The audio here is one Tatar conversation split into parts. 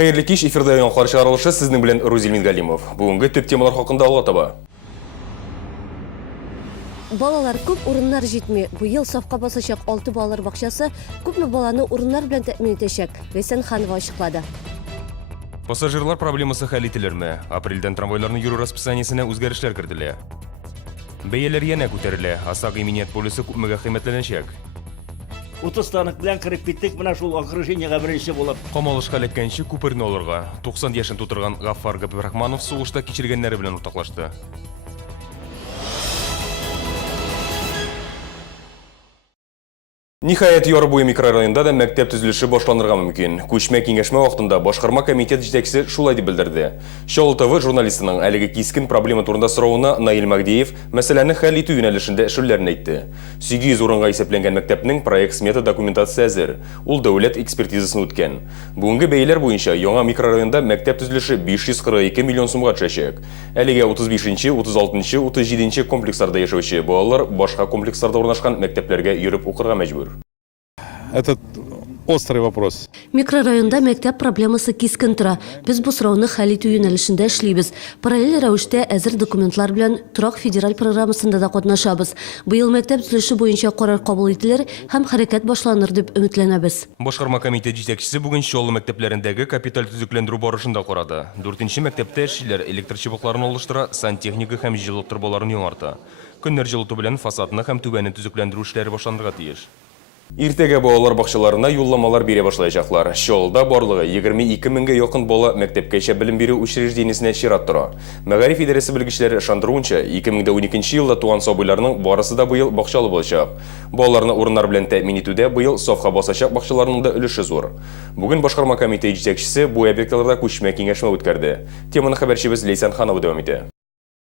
Хайырлы кеш, эфирда яңқар шығарылышы сіздің білен Рузил Мингалимов. Бүгінгі төп темалар хақында алға таба. Балалар көп урыннар жетме. Бұйыл сафқа басашақ 6 балалар бақшасы көпмі баланы урыннар білен тәмін етешек. Лейсан Ханова ашықлады. Пассажирлар проблемасы хәл ителер ме? Апрельден трамвайларның йөрү расписаниесіне үзгәрешләр кертелә. Бәяләр яна күтәрелә. Асак иминiyet полисы күпмегә кыйммәтләнәчәк. 30 станок белән кырып киттек, менә шул окружениегә беренче булып. Камалышка эләккәнче күперне алырга. 90 яшен тутырган Гафар Габдрахманов сугышта кичергәннәре белән уртаклашты. Нихаят Yorboy микрорайонында да мәктәп төзелеше башланырга мөмкин. Күчмә киңәшмә вакытында башкарма комитет җитәкчесе шулай дип белдерде. Шол ТВ журналистының әлеге кискен проблема турында соравына Наил Магдиев мәсьәләне хәл итү юнәлешендә эшләрләрен әйтте. 800 урынга исәпләнгән мәктәпнең проект-смета документация әзер. Ул дәүләт экспертизасын үткән. Бүгенге бәяләр буенча яңа микрорайонда мәктәп төзелеше 542 миллион сумга төшәчәк. Әлегә 35-нче, 36-нче, 37-нче комплексларда яшәүче балалар башка комплексларда урнашкан мәктәпләргә йөреп укырга мәҗбүр. Этот острый вопрос. Микрорайонда мәктәп проблемасы кискен тора. Без бу сорауны хәл итү юнәлешендә эшлибез. Параллель рәвештә әзер документлар белән торак федераль программасында да катнашабыз. Быел мәктәп төзелеше буенча карар кабул ителер һәм хәрәкәт башланыр дип өметләнәбез. Башкарма комитет җитәкчесе бүген Чоллы мәктәпләрендәге капиталь төзекләндерү барышында карады. 4нче мәктәптә эшчеләр электр чыбыкларын алыштыра, сантехника һәм җылы трубаларын яңарта. Көннәр җылыту белән фасадны һәм түбәне төзекләндерү эшләре башланырга тиеш. Иртәгә балалар бакчаларына юлламалар бирә башлаячаклар. Чоллыда барлыгы 22 меңгә якын бала мәктәпкәчә белем бирү учреждениесенә чират тора. Мәгариф идарәсе белгечләре ышандыруынча, 2012 елда туган сабыйларның барысы да быел бакчалы булачак. Балаларны урыннар белән тәэмин итүдә быел сафка басачак бакчаларның да өлеше зур. Бүген башкарма комитет җитәкчесе бу объектларда күчмә киңәшмә үткәрде. Теманы хәбәрчебез Лейсан Ханова дәвам итә.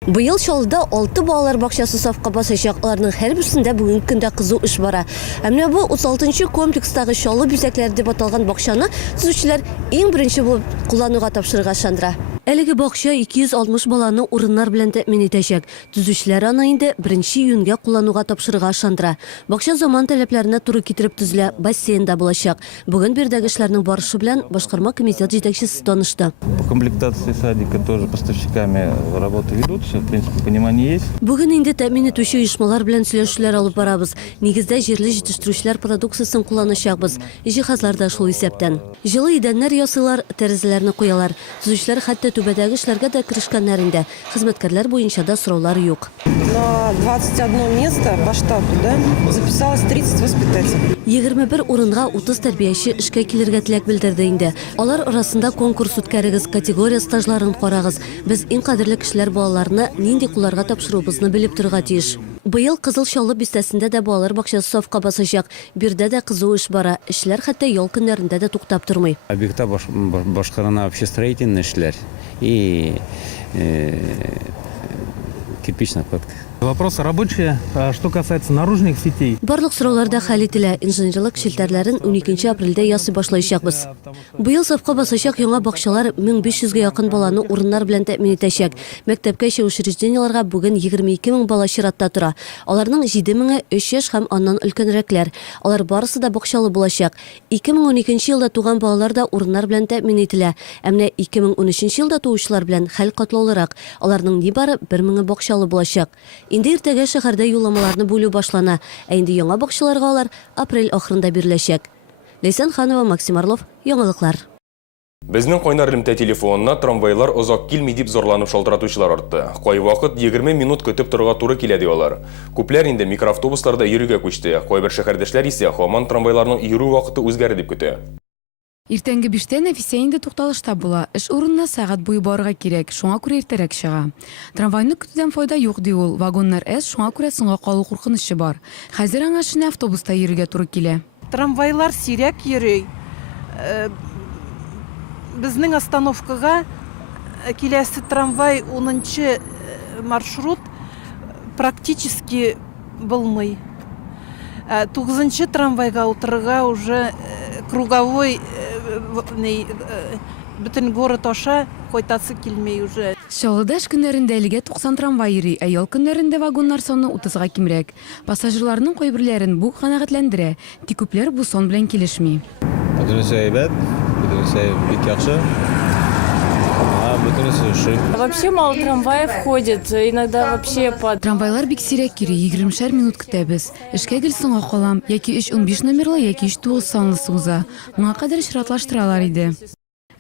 Быел Чаллыда 6 балалар бакчасы сафка басачак. Аларның һәрберсендә бүгенге көндә кызу эш бара. Әмма бу 36-нчы комплекстагы Чаллы бизәкләре дип аталган бакчаны төзүчеләр иң беренче булып куллануга тапшырырга шандыра. Әлеге бакча 260 баланы урыннар белән тәэмин итәчәк. Төзүчеләр аны инде 1 июньгә куллануга тапшырырга шандыра. Бакча заман таләпләренә туры китереп төзелә, бассейн да булачак. Бүген бердәге эшләрнең барышы белән башкарма комитет җитәкчесе танышты. По комплектации садика тоже поставщиками работы ведутся, в принципе, понимание есть. Бүген инде тәэмин итүче оешмалар белән сөйләшүләр алып барабыз. Нигездә җирле җитештерүчеләр продукциясын кулланачакбыз. Җиһазлар да шул исәптән. Җылы идәннәр ясыйлар, тәрәзәләрне куялар. Төзүчеләр хәтта түбәдәге эшләргә дә киришкәннәрендә. Хезмәткәрләр буенча да сораулар юк. На 21 место по штату, да, записалось 30 воспитателей. 21 урынга 30 тәрбияче эшкә килергә теләк белдерде инде. Алар арасында конкурс үткәрегез, категория стажларын карагыз. Без иң кадерле кешеләр балаларны нинди кулларга тапшырубызны белеп торырга тиеш. Быел Кызыл Чаллы бистәсендә дә балалар бакчасы сафка басачак. Бирдә дә кызу эш бара. Эшләр хәтта ял көннәрендә дә туктап тормый. Объекта башкарына общестроительный эшләр и кирпичная кладка. Вопросы рабочие. Что касается наружных сетей. Барлык сорауларда хәл ителә. Инженерлык шелтәрләрен 12 апрельдә ясый башлаячакбыз. Быел сафка басачак яңа бакчалар 1500-гә якын баланы урыннар белән тәэмин итәчәк. Мәктәпкәчә учреждениеларга бүген 22 мең бала чиратта тора. Аларның 7 меңе 3 яшь һәм аннан өлкәнрәкләр. Алар барысы да бакчалы булачак. 2012 елда туган балалар да урыннар белән тәэмин ителә. Әмма 2013 елда туучылар белән хәл катлаулырак. Аларның нибары 1 меңе бакчалы булачак. Инде иртәгә шәһәрдә юлламаларны бүлү башлана, ә инде яңа бакчаларга алар апрель ахырында биреләчәк. Лейсан Ханова, Максим Орлов, яңалыклар. Безнең кайнар элемтә телефонына трамвайлар озак килми дип зарланып шалтыратучылар артты. Кай вакыт 20 минут көтеп торырга туры килә диалар. Күпләр инде микроавтобусларда йөрүгә күчте. Кайбер шәһәрдәшләр исә һаман трамвайларның йөрү вакыты үзгәрде дип көтә. Иртәнге 5-тә Нәфисә инде тукталышта була. Эш урынына сәгать буе барырга кирәк. Шуңа күрә иртәрәк чыга. Трамвайны көтүдән файда юк ди ул. Вагоннар әз, шуңа күрә соңга калу куркынычы бар. Хәзер аңа шуны автобуста йөрергә туры килә. Трамвайлар сирәк йөрөй. Безнең остановкага киләсе трамвай 10-нчы маршрут практически булмый. 9-нчы трамвайга утырырга уже круговой бөтен город аша кайтасы килмей уже. Чаллыда эш көннәрендә әлегә 90 трамвай йөри, ә ял көннәрендә вагоннар саны 30-га кимрәк. Пассажирларның кайберләрен бу канәгатьләндерә, тик күпләр бу сон белән килешми. Подъезжай, Бөтенесе бик яхшы. Бөтенесе шик. Вообще мало трамваев ходит, иногда вообще по... Трамвайлар бик сирәк йөри, 20 минут көтәбез. Эшкә гел соңга калам, яки 3-15 номерлы, яки 3-9 санлысы уза. Моңа кадәр чиратлаштыралар иде.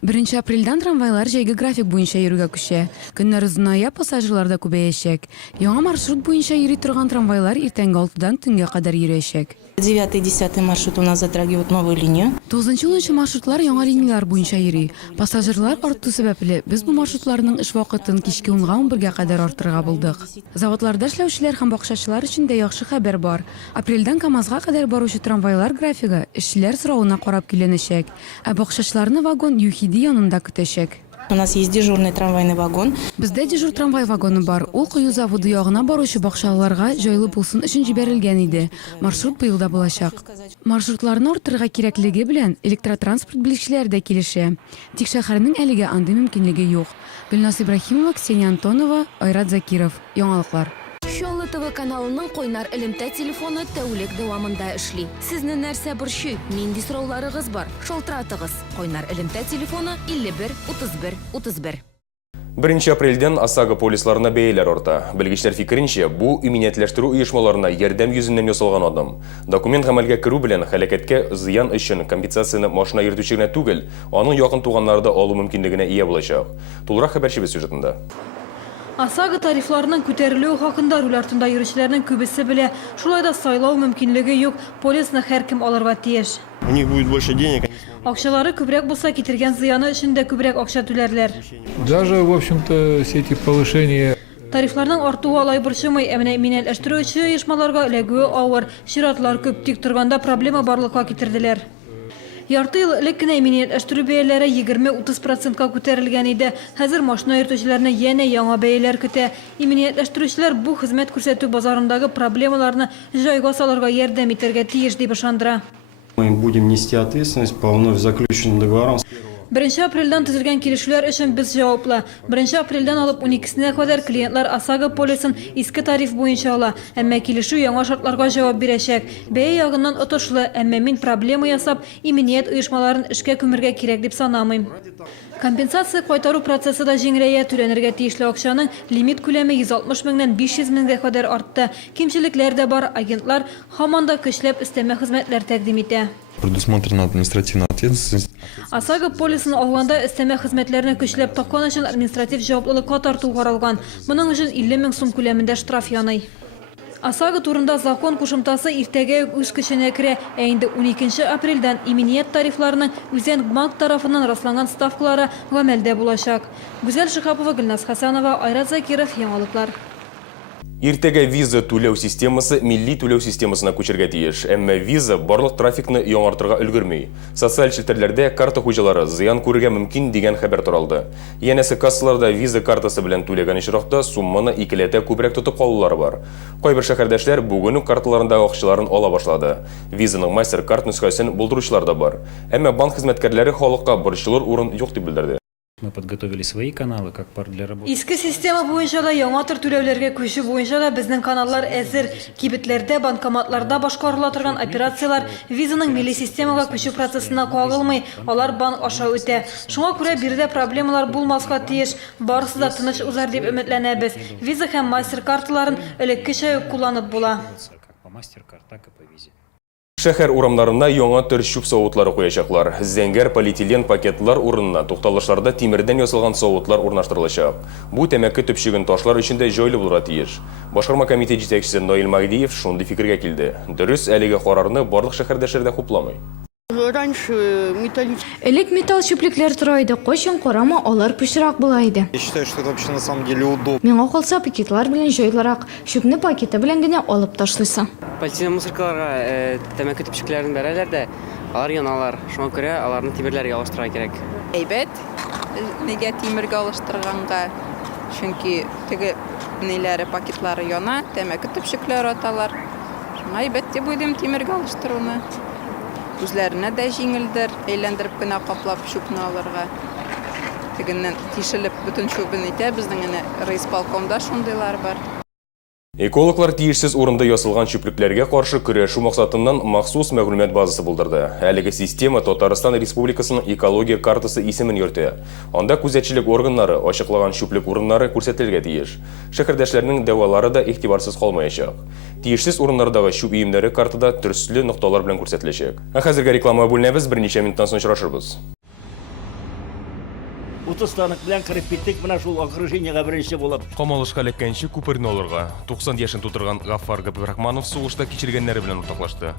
1 апрельдән трамвайлар җәйге график буенча йөрүгә күчә. Көннәр узыная, пассажирлар да күбәячәк. Яңа маршрут буенча йөри торган трамвайлар иртәнге 6-дан төнгә кадәр йөрәчәк. 9-10 маршрут у нас затрагивают новую линию. 9-10 маршрутлар яңа линиялар буенча йөри. Пассажирлар арту сәбәпле без бу маршрутларның эш вакытын кичке 10-11-гә кадәр арттырырга булдык. Заводларда эшләүчеләр һәм бакчачылар өчен дә яхшы хәбәр бар. Апрельдән КамАЗга кадәр баручы трамвайлар графигы эшчеләр соравына карап киленәчәк, ә бакчачыларны вагон Юхиди янында көтәчәк. У нас есть дежурный трамвайный вагон. Бездә дежур трамвай вагоны бар. Ул кую заводы ягына баручы бакчаларга җайлы булсын өчен җибәрелгән иде. Маршрут быел да булачак. Маршрутларны арттырырга кирәклеге белән электротранспорт белгечләре дә килешә. Тик шәһәрнең әлегә андый мөмкинлеге юк. Гөлнас Ибрахимова, Ксения Антонова, Айрат Закиров. Яңалыклар. Шоллы ТВ каналының Койнар элемтә телефоны тәүлек дәвамында эшли. Сезне нәрсә борчый? Нинди сорауларыгыз бар? Шалтыратыгыз. Койнар элемтә телефоны 51 31 31. 1 апрельдән ОСАГО полисларына бәяләр арта. Белгечләр фикеренчә, бу иминиятләштерү оешмаларына ярдәм йөзеннән ясалган адым. Документ гамәлгә керү белән һәлакәткә зыян өчен компенсацияны машина йөртүче генә түгел, аның якын туганнары да алу мөмкинлегенә ия булачак. Тулырак хәбәрчебез сюжетында. ОСАГО тарифларының күтәрелү хакында руль артында йөрүчеләрнең күбесе белә. Шулай да сайлау мөмкинлеге юк, полисны һәркем алырга тиеш. У них будет больше денег. Акчалары күбрәк булса, китергән зыяны өчен дә күбрәк акча түләрләр. Даже, в общем-то, все эти повышения... Тарифларның артуы алай борчымый, ә менә иминиятләштерүче оешмаларга эләгүе авыр, чиратлар күп, тик торганда проблема барлыкка китерделәр. Ярты ел элек кенә иминиятләштерү бәяләре 20-30%-ка күтәрелгән иде. Хәзер машина йөртүчеләрне янә яңа бәяләр көтә. Иминиятләштерүчеләр бу хезмәт күрсәтү базарындагы проблемаларны җайга салырга ярдәм итәргә тиеш дип ышандыра. Мы будем нести ответственность по вновь заключенным договорам. 1 апрельдән төзелгән килешүләр өчен без җаваплы. 1 апрельдән алып 12-сенә кадәр клиентлар ОСАГО полисын иске тариф буенча ала, әмма килешү яңа шартларга җавап бирәчәк. Бәя ягыннан отышлы, әмма мин проблема ясап, иминият оешмаларын эшкә күмергә кирәк дип санамыйм. Компенсация кайтару процессы да җиңеләя, түләнергә тиешле акчаның лимит күләме 160 меңнән 500 меңгә кадәр артты. Кимчелекләр дә бар, агентлар һаман да көчләп өстәмә хезмәтләр тәкъдим итә. Предусмотрена административная ответственность. ОСАГО полисын алганда өстәмә хезмәтләрне көчләп таккан өчен административ җаваплылыкка тарту каралган. Моның өчен 50 мең сум күләмендә штраф яный. ОСАГО турында закон кушымтасы иртәгә үз көченә керә, ә инде 12 апрельдән иминият тарифларының Үзән банк тарафыннан расланган ставкалары гамәлдә булачак. Гүзәл Шихапова, Гөлнас Хәсәнова, Айрат Закиров, Яңалыклар. Иртәгә виза түләү системасы милли түләү системасына күчәргә тиеш, әмма виза барлык трафикны яңартырга өлгерми. Социаль челтәрләрдә карта хуҗалары зыян күрергә мөмкин дигән хәбәр таралды. Янәсе кассаларда виза картасы белән түләгән очракта сумманы икеләтә күбрәк тотып калулары бар. Кайбер шәһәрдәшләр бүген үк карталарындагы акчаларын ала башлады. Визаның MasterCard нөсхәсен булдыручылар да бар. Әмма банк хезмәткәрләре халыкка борчылыр урын юк дип белдерде. Мы подготовили свои каналы, как пар для работы. Иске система буенча да яңа төр түләүләргә күчү буенча да безнең каналлар әзер. Кибетләрдә, банкоматларда башкарыла торган операциялар визаның милли системага күчү процессына кагылмый, алар банк аша үтә. Шуңа күрә биредә проблемалар булмаска тиеш, барысы да тыныч узар дип өметләнәбез. Виза һәм MasterCard-ларын элеккечә үк кулланып була. Как по MasterCard, так и по визе. Шәһәр урамнарына яңа төр чүп савытлары куячаклар. Зәңгәр полиэтилен пакетлар урынына тукталышларда тимердән ясалган савытлар урнаштырылачак. Бу тәмәке төпчеген ташлар өчен дә җайлы булырга тиеш. Башкарма комитет җитәкчесе Наил Магдиев шундый фикергә килде. Дөрес, әлеге карарны барлык шәһәрдәшләр дә хупламый. Элек металл чүплекләр тора иде, кайчан карама алар пычрак була иде. Я считаю, что это вообще на самом деле удобно. Миңа калса пакетлар белән җайлырак, чүпне пакеты белән генә алып ташлыйсың. Полиция мусоркаларга тәмәке төпчекләрен бәрәләр дә, алар яналар. Шуңа күрә аларны тимерләргә алыштырырга кирәк. Әйбәт, нигә тимергә алыштырганга? Чөнки теге ниләре пакетлары яна, тәмәке төпчекләр аталар. Шуңа әйбәт дип уйлыйм тимергә алыштыруны. Үзләренә дә җиңелдер, әйләндереп кенә каплап чүпне алырга. Тегеннән тишелеп бөтен чүпен итә, безнең райисполкомда шундыйлар бар. Экологлар тиешсіз орында ясалган чүплекләргә каршы көрәшү максатыннан махсус мәгълүмат базасы булдырды. Әлеге система Татарстан Республикасының экология картасы исемен йөртә. Анда күзәтчелек органнары ачыклаган чүплек урыннары күрсәтелергә тиеш. Шәһәрдәшләрнең дәвалары да игътибарсыз калмаячак. Тиешсез урыннардагы чүп өемнәре картада төрле нокталар белән күрсәтеләчәк. Хәзергә реклама бүленәбез, берничә минуттан соң очрашырбыз. Утыстанык белән кырып киттек, менә шул окружениягә беренче булып. Камалышка эләккәнче күперне алырга 90 яшен тутырган Гафар Габдрахманов сугышта кичергәннәре белән уртаклашты.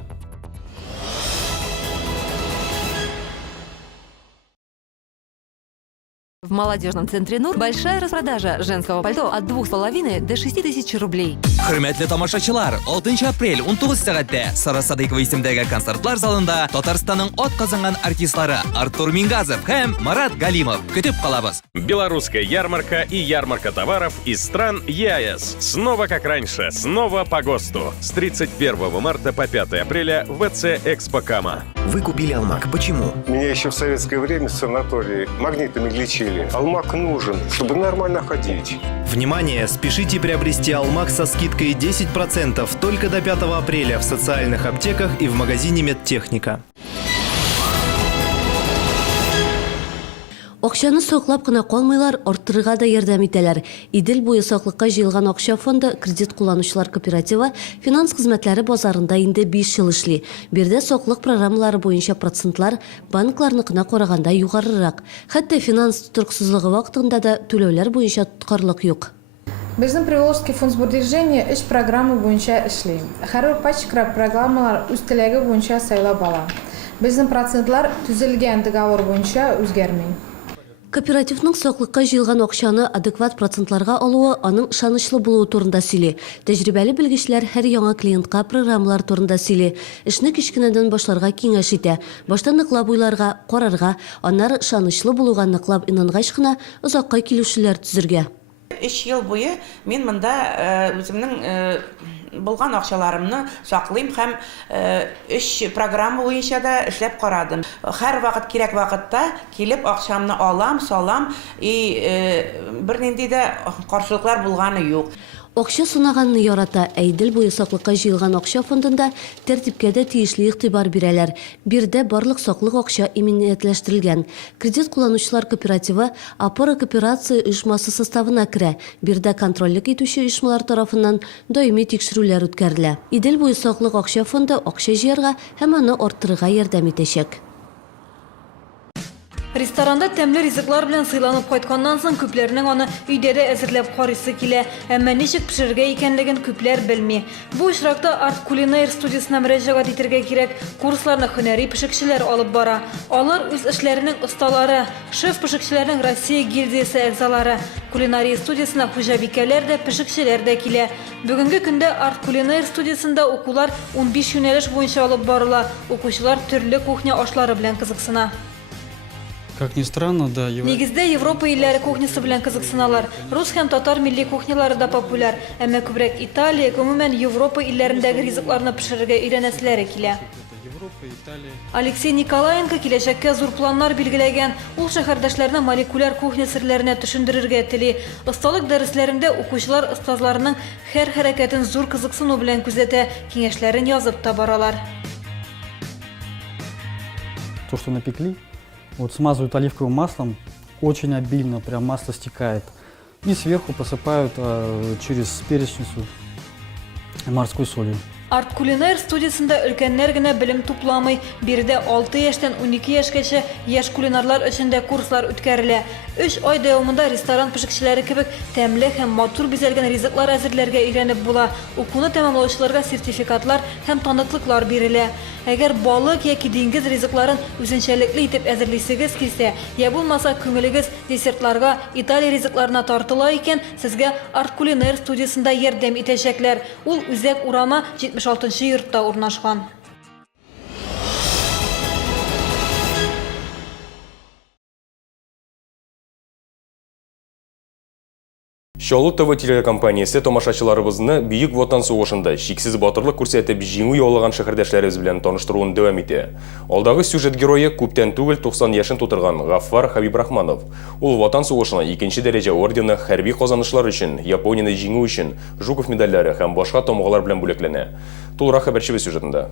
В молодежном центре НУР большая распродажа женского пальто от 2500 до 6000 рублей. Хөрмәтле тамашачылар, 6 апрель 19 сәгатьтә Сара Садыкова исемендәге концертлар залында Татарстанның ат казанган артистлары Артур Мингазов һәм Марат Галимов көтеп калабыз. Белорусская ярмарка и ярмарка товаров из стран ЕАЭС. Снова как раньше, снова по ГОСТу. С 31 марта по 5 апреля в ВЦ Экспо Кама. Вы купили Алмак. Почему? Меня еще в советское время в санатории магнитами лечили. Алмак нужен, чтобы нормально ходить. Внимание! Спешите приобрести Алмак со скидкой 10% только до 5 апреля в социальных аптеках и в магазине Медтехника. Акчаны соклап кына калмыйлар, арттырырга да ярдәм итәләр. Идел буе саклыкка җыелган акча фонды кредит кулланучылар кооперативы финанс хезмәтләре базарында инде 5 ел эшли. Бердә соклык программалары буенча процентлар банкларныкына караганда югарырак. Хәтта финанс тотрыксызлыгы вакытында да түләүләр буенча тоткарлык юк. Безнең Приволжский фонд сбережения эш программы буенча эшли. Һәр пачка программалар үз теләге буенча сайлап ала. Безнең процентлар төзелгән договор буенча үзгәрми. Кооперативның саклыкка җыелган акчаны адекват процентларга алуы аның ышанычлы булуы турында сөйли. Тәҗрибәле белгечләр һәр яңа клиентка программалар турында сөйли. Эшне кичкенәдән башларга киңәш итә. Башта ныклап уйларга, карарга, аннары ышанычлы булуга ныклап инангач кына озакка килүчеләр төзергә. 3 ел буе мин монда үземнең булган акчаларымны саклыйм һәм 3 программа буенча да эшләп карадым. Һәр вакыт кирәк вакытта килеп акчамны алам, салам и бернинди дә каршылыклар булганы юк. Акча сунаганны ярата, Идел буе саклыкка җыелган акча фондында тәртипкә дә тиешле игътибар бирәләр. Бирдә барлык саклык акча иминиятләштерелгән. Кредит кулланучылар кооперативы опора кооперация оешмасы составына керә. Бирдә контрольлек итүче оешмалар тарафыннан даими тикшерүләр үткәрелә. Идел буе саклык акча фонды акча җыярга һәм аны арттырырга ярдәм итәчәк. Ресторанда тәмле ризыклар белән сыйланып кайтканнан соң күпләрнең аны өйдә дә әзерләп карыйсы килә, әмма ничек пешерергә икәнлеген күпләр белми. Бу очракта Арт Кулинар студиясына мөрәҗәгать итәргә кирәк, курсларны һөнәри пешекчеләр алып бара. Алар үз эшләренең осталары, шеф-пешекчеләрнең Россия гильдиясе әгъзалары. Кулинария студиясына хуҗабикәләр дә, пешекчеләр дә килә. Бүгенге көндә Арт Кулинар студиясында укулар 15 юнәлеш буенча алып барыла. Укучылар төрле кухня ашлары белән кызыксына. Как ни странно, да. Нигездә Европа илләре кухнясы белән кызыксыналар. Рус һәм татар милли кухнялары да популяр, әмма күбрәк Италия, гомумән Европа илләрендәге ризыкларны пешерергә өйрәнәселәре килә. Алексей Николаенко киләчәккә зур планнар билгеләгән. Ул шәһәрдәшләрне молекуляр кухня серләренә төшендерергә тели. Осталык дәресләрендә укучылар остазларының һәр хәрәкәтен зур кызыксыну белән күзәтә, киңәшләрен язып та баралар. То, что напекли, вот смазывают оливковым маслом, очень обильно, прям масло стекает. И сверху посыпают через перечницу морской солью. Арт Кулинар студиясында өлкәннәр генә белем тупламый, биредә 6 яшьтән 12 яшькәчә яшь кулинарлар өчен дә курслар үткәрелә. 3 ай дәвамында ресторан пешекчеләре кебек тәмле һәм матур бизәлгән ризыклар әзерләргә өйрәнеп була. Укуны тәмамлаучыларга сертификатлар һәм таныклыклар бирелә. Әгәр балык яки диңгез ризыкларын үзенчәлекле итеп әзерлисегез килсә, я булмаса күңелегез десертларга, Италия ризыкларына тартыла икән, сезгә Арт Кулинар студиясында ярдәм итәчәкләр. Ул Үзәк урама 76-нчы йортта урнашкан. Шолу ТВ телекомпаниясы томашачыларыбызны Бүйүк Ватан сугышында шиксиз батырлык күрсәтеп җиңү яулаган шәһәрдәшләребез белән таныштыруын дәвам итә. Алдагы сюжет герое күптән түгел 90 яшын тутырган Гаффар Хабибрахманов. Ул Ватан сугышына 2-нче дәрәҗә ордены, хәрби казанышлар өчен, Японияны җиңү өчен, Жуков медальләре һәм башка тамгалар белән бүләкләнә. Тулырак хәбәрчебез сюжетында.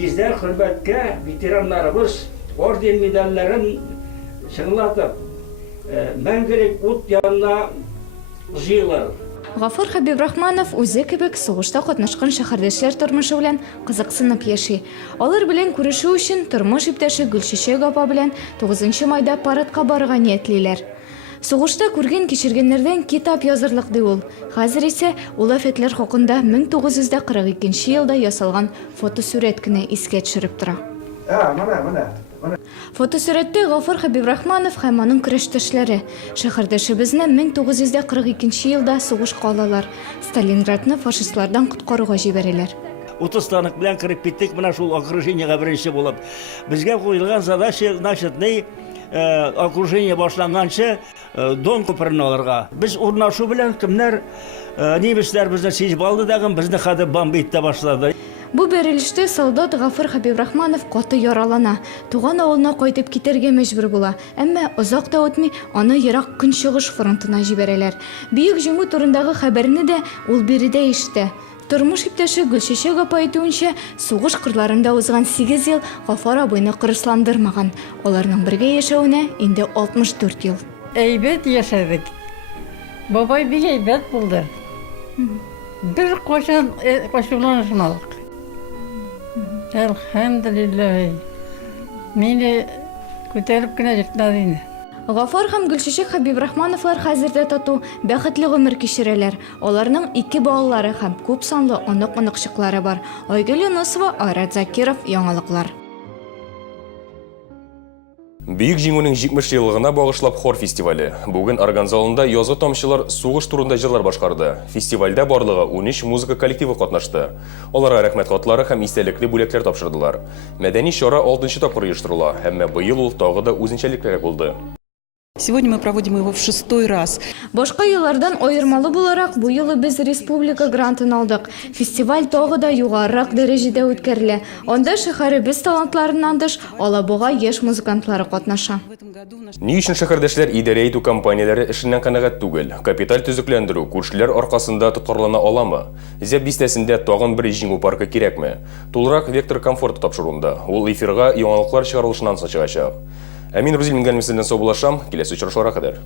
Bizler hürmetke veteranlarımız orden medallerin şыңлатып, мәңгілік ут янына жыйлар. Гафур Хабибрахманов үзе кебек сугышта катнашкан шәһәрдәшләр тормышы белән кызыксынып яши. Алар белән күрешү өчен тормыш иптәше Гөлчәчәк апа белән 9 майда парадка барырга ниятлиләр. Сугышта күргән кичергәннәрдән китап язырлык ди ул. Хәзер исә ул афәтләр хакында 1942 елда ясалган фотосурәт кенә искә төшереп тора. Фотосурәттә Гафур Хабибрахманов һәм аның көрәштәшләре шәһәрдәшебезне 1942 елда сугышка алалар. Сталинградны фашистлардан коткаруга җибәрәләр. 30 станок белән киреп киттек, менә шул окружениегә беренче булып. Безгә куелган задача, значит, окружение башланганчы Дон күперен алырга. Без урнашу белән кемнәр немецләр безне сизеп алды дагы, безне хәдә бомба итә башлады. Бу бәрелештә солдат Гафур Хабибрахманов каты яралана. Туган авылына кайтып китәргә мәҗбүр була. Әмма озак та үтми аны ерак Көнчыгыш фронтына җибәрәләр. Бөек җиңү турындагы хәбәрне дә ул биредә ишетә. Тормыш иптәше Гөлчәчәк апа әйтүенчә, сугыш кырларында узган 8 ел Гафур абыйны кырысландырмаган. Аларның бергә яшәвенә инде 64 ел. Әйбәт яшәдек. Бабай бик әйбәт булды. Бер кашан кашуланышмадык. Әлхәмдүлилләһ. Мине күтәреп кенә җитмәде инде. Гафур һәм Гөлчәчәк Хабибрахмановлар хәзердә тату, бәхетле гомер кичерәләр. Аларның 2 балалары һәм күп санлы онык-оныкчыклары бар. Айгөл Юнусова, Айрат Закиров, Яңалыклар. Бүйүк җиңүнең 70 еллыгына багышлап хор фестивале. Бүген орган залында язгы тамчылар сугыш турында җырлар башкарды. Фестивальдә барлыгы 13 музыка коллективы катнашты. Аларга рәхмәт хатлары һәм истәлекле бүләкләр тапшырдылар. Мәдәни чара 6-нчы тапкыр оештырыла, әмма быел ул тагы да үзенчәлекләре булды. Сегодня мы проводим его в 6-й раз. Башка еллардан аермалы буларак бу елы без республика грантын алдык. Фестиваль тагы да югарырак дәрәҗәдә үткәрелә. Анда шәһәребез талантларыннан тыш Алабуга яшь музыкантлары катнаша. Ни өчен шәһәрдәшләр идарә итү компанияләре эшеннән канәгать түгел? Капиталь төзекләндерү күршеләр аркасында тоткарлана аламы? Зәп бистәсендә тагын бер җиңү паркы кирәкме? Тулырак Вектор комфорт тапшырылды. Ул эфирга яңалыклар чыгарылышыннан чыгачак. Әмин Рузил Мингән меселдән сау булашам, киләсе очрашуларга кадәр.